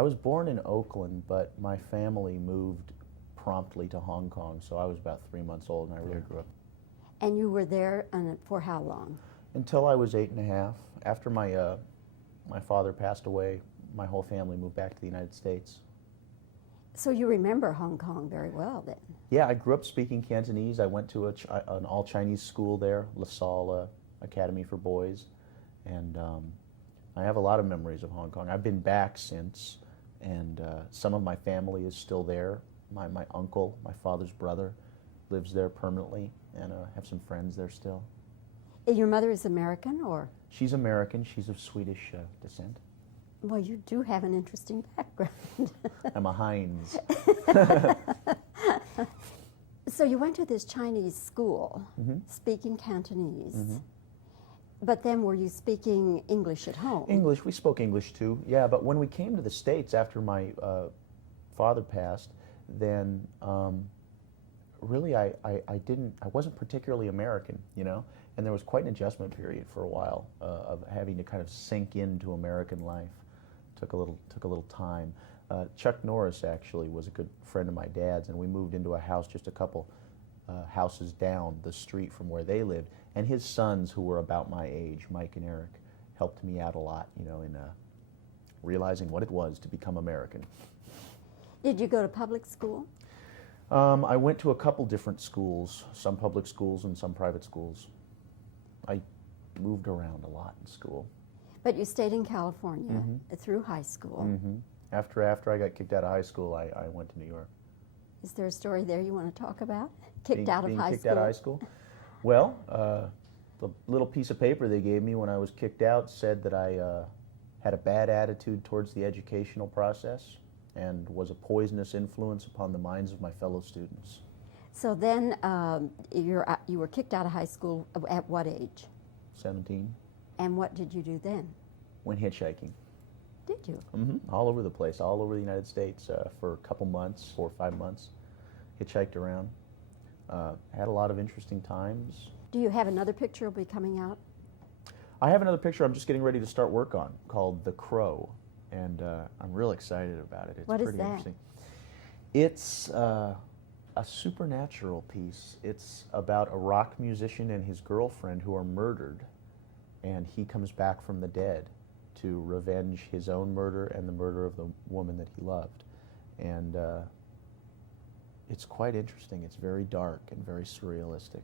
I was born in Oakland, but my family moved promptly to Hong Kong, so I was about 3 months old and I really grew up. And you were there for how long? Until I was 8 and a half. After my father passed away, my whole family moved back to the United States. So you remember Hong Kong very well then? Yeah, I grew up speaking Cantonese. I went to an all-Chinese school there, LaSalle Academy for Boys, and I have a lot of memories of Hong Kong. I've been back since, and some of my family is still there. My uncle, my father's brother, lives there permanently, and I have some friends there still. Your mother is American, or? She's American. She's of Swedish descent. Well, you do have an interesting background. I'm a Heinz. So you went to this Chinese school, speaking Cantonese, but then were you speaking English at home? English, we spoke English too, yeah, but when we came to the States after my father passed, then really I wasn't particularly American, you know, and there was quite an adjustment period for a while of having to kind of sink into American life. Took a little time. Chuck Norris actually was a good friend of my dad's, and we moved into a house just a couple houses down the street from where they lived, and his sons, who were about my age, Mike and Eric, helped me out a lot, you know, in realizing what it was to become American. Did you go to public school? I went to a couple different schools, some public schools and some private schools. I moved around a lot in school. But you stayed in California through high school. After I got kicked out of high school, I went to New York. Is there a story there you want to talk about? Being kicked out of high school? Well, the little piece of paper they gave me when I was kicked out said that I had a bad attitude towards the educational process and was a poisonous influence upon the minds of my fellow students. So then you were kicked out of high school at what age? 17. And what did you do then? Went hitchhiking. Did you? All over the place, all over the United States for a couple months, 4 or 5 months. Hitchhiked around. Had a lot of interesting times. Do you have another picture will be coming out? I have another picture I'm just getting ready to start work on called The Crow, and I'm real excited about it. It's what pretty is that? Interesting. It's a supernatural piece. It's about a rock musician and his girlfriend who are murdered, and he comes back from the dead to revenge his own murder and the murder of the woman that he loved. And it's quite interesting. It's very dark and very surrealistic.